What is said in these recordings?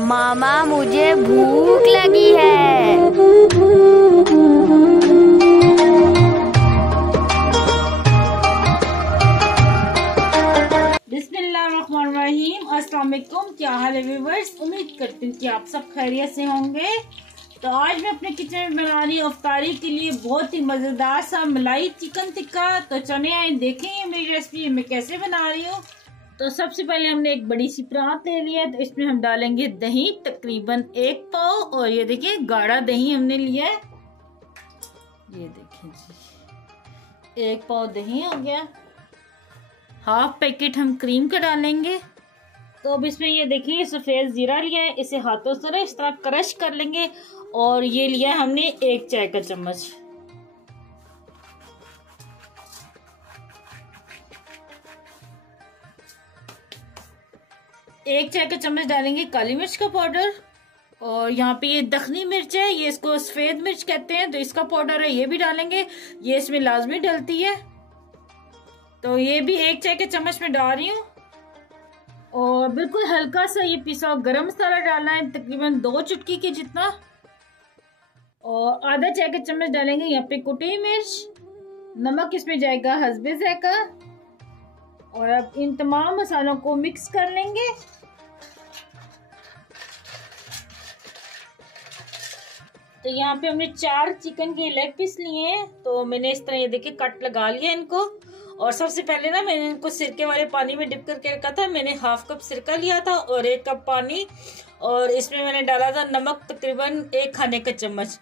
मामा मुझे भूख लगी है। बिस्मिल्लाहिर्रहमानिर्रहीम। अस्सलाम वालेकुम। क्या हाल है व्यूअर्स? उम्मीद करती हूँ कि आप सब खैरियत से होंगे। तो आज मैं अपने किचन में बना रही हूँ अफ्तारी के लिए बहुत ही मज़ेदार सा मलाई चिकन टिक्का। तो चले आए देखें मेरी रेसिपी मैं कैसे बना रही हूँ। तो सबसे पहले हमने एक बड़ी सी परात ले लिया है। तो इसमें हम डालेंगे दही, तकरीबन 1 पाव। और ये देखिए गाढ़ा दही हमने लिया है। ये देखिए जी, 1 पाव दही हो गया। हाफ पैकेट हम क्रीम का डालेंगे। तो अब इसमें ये देखिए सफ़ेद जीरा लिया है, इसे हाथों से इस तरह क्रश कर लेंगे। और ये लिया है हमने 1 चाय का चम्मच। एक चाय का चम्मच डालेंगे काली मिर्च का पाउडर। और यहाँ पे ये दखनी मिर्च है, ये इसको सफेद मिर्च कहते हैं, तो इसका पाउडर है, ये भी डालेंगे। ये इसमें लाजमी डलती है। तो ये भी 1 चाय के चम्मच में डाल रही हूँ। और बिल्कुल हल्का सा ये पिसा गरम मसाला डालना है, तकरीबन 2 चुटकी के जितना। और आधा चाय का चम्मच डालेंगे यहाँ पे कुटी मिर्च। नमक इसमें जाएगा हस्बे ज़ायका। और अब इन तमाम मसालों को मिक्स कर लेंगे। तो यहाँ पे हमने 4 चिकन के लेग पीस लिए हैं। तो मैंने इस तरह ये देखिए कट लगा लिया इनको। और सबसे पहले ना मैंने इनको सिरके वाले पानी में डिप करके रखा था। मैंने हाफ कप सिरका लिया था और 1 कप पानी। और इसमें मैंने डाला था नमक, तकरीबन 1 खाने का चम्मच।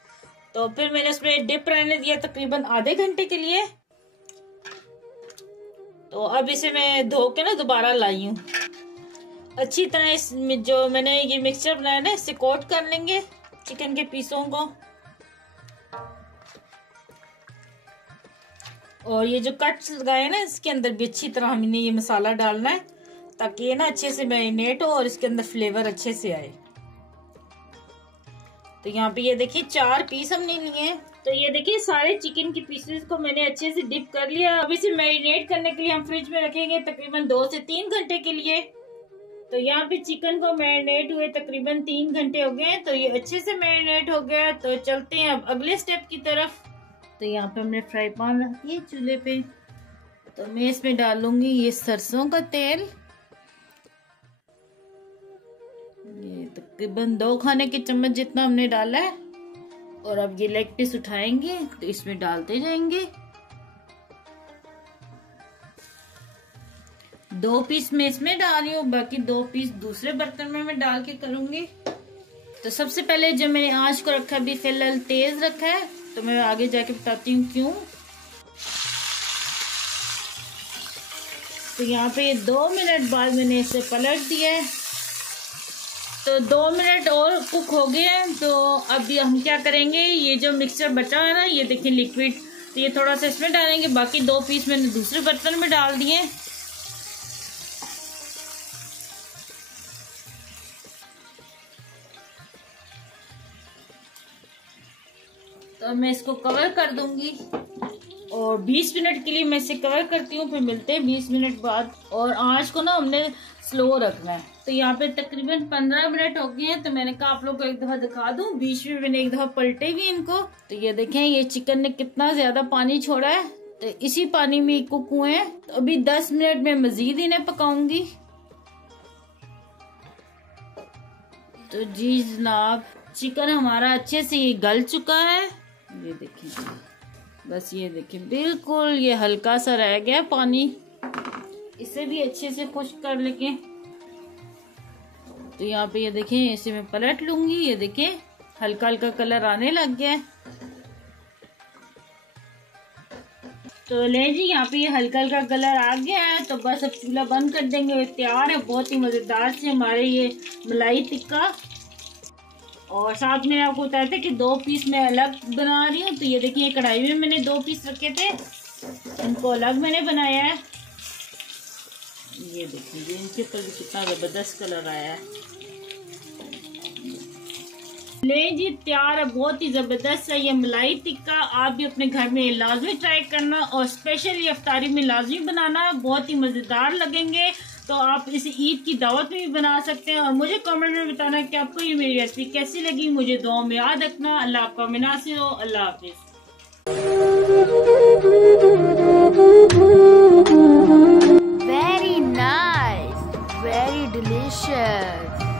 तो फिर मैंने इसमें डिप रहने दिया तकरीबन आधे घंटे के लिए। तो अब इसे मैं धो के ना दोबारा लाई हूँ। अच्छी तरह इस जो मैंने ये मिक्सचर बनाया ना, इससे कोट कर लेंगे चिकन के पीसों को। और ये जो कट्स लगाए ना, इसके अंदर भी अच्छी तरह हमने ये मसाला डालना है, ताकि ये ना अच्छे से मैरिनेट हो और इसके अंदर फ्लेवर अच्छे से आए। तो यहाँ पे ये देखिए 4 पीस हमने लिए हैं। तो ये देखिए सारे चिकन के पीसेस को मैंने अच्छे से डिप कर लिया। अब इसे मैरिनेट करने के लिए हम फ्रिज में रखेंगे तकरीबन 2 से 3 घंटे के लिए। तो यहाँ पे चिकन को मैरिनेट हुए तकरीबन 3 घंटे हो गए। तो ये अच्छे से मैरिनेट हो गया। तो चलते हैं अब अगले स्टेप की तरफ। तो यहाँ पे हमने फ्राई पैन रख दिया चूल्हे पे। तो मैं इसमें डालूंगी ये सरसों का तेल। ये तकरीबन 2 खाने के चम्मच जितना हमने डाला है। और अब ये लेग पीस उठाएंगे तो इसमें डालते जाएंगे। 2 पीस मैं इसमें डाल रही हूँ, बाकी 2 पीस दूसरे बर्तन में मैं डाल के करूंगी। तो सबसे पहले जब मैंने आंच को रखा अभी फिलहाल तेज रखा है, तो मैं आगे जाके बताती हूँ क्यों। तो यहाँ पे 2 मिनट बाद मैंने इसे पलट दिया है। तो 2 मिनट और कुक हो गए हैं। तो अब हम क्या करेंगे, ये जो मिक्सचर बचा है ना, ये देखिए लिक्विड, तो ये थोड़ा सा इसमें डालेंगे। बाकी 2 पीस मैंने दूसरे बर्तन में डाल दिए। तो मैं इसको कवर कर दूंगी और 20 मिनट के लिए मैं इसे कवर करती हूँ। फिर मिलते हैं 20 मिनट बाद। और आंच को ना हमने स्लो रखना है। तो यहाँ पे तकरीबन 15 मिनट हो गए हैं। तो मैंने कहा आप लोग को एक दफा दिखा दूं। बीच में मैंने एक दफा पलटे भी इनको। तो ये देखें ये चिकन ने कितना ज्यादा पानी छोड़ा है। तो इसी पानी में कुक हुए हैं। तो अभी 10 मिनट में मजीद इन्हें पकाऊंगी। तो जी जनाब, चिकन हमारा अच्छे से ये गल चुका है। ये देखिए, बस ये देखिए बिल्कुल ये हल्का सा रह गया पानी। इसे भी अच्छे से खुश्क कर लेंगे। तो यहाँ पे ये देखें इसे मैं पलट लूंगी। ये देखें हल्का हल्का कलर आने लग गया है। तो ले जी, यहाँ पे ये हल्का हल्का कलर आ गया है। तो बस अब चूल्हा बंद कर देंगे। तैयार है बहुत ही मजेदार से हमारे ये मलाई टिक्का। और साथ में आपको बताया था कि 2 पीस मैं अलग बना रही हूँ। तो ये देखिए कढ़ाई में मैंने 2 पीस रखे थे, इनको अलग मैंने बनाया है। ये देखिए इनके ऊपर भी कितना जबरदस्त कलर आया है। ले जी तैयार है बहुत ही जबरदस्त है ये मलाई टिक्का। आप भी अपने घर में लाजमी ट्राई करना और स्पेशली अफ्तारी में लाजमी बनाना। बहुत ही मजेदार लगेंगे। तो आप इसे ईद की दावत में भी बना सकते हैं। और मुझे कमेंट में बताना कि आपको ये मेरी रेसिपी कैसी लगी। मुझे दुआ में याद रखना। अल्लाह आपका मिनासिर हो। अल्लाह हाफिज। Very nice, very delicious.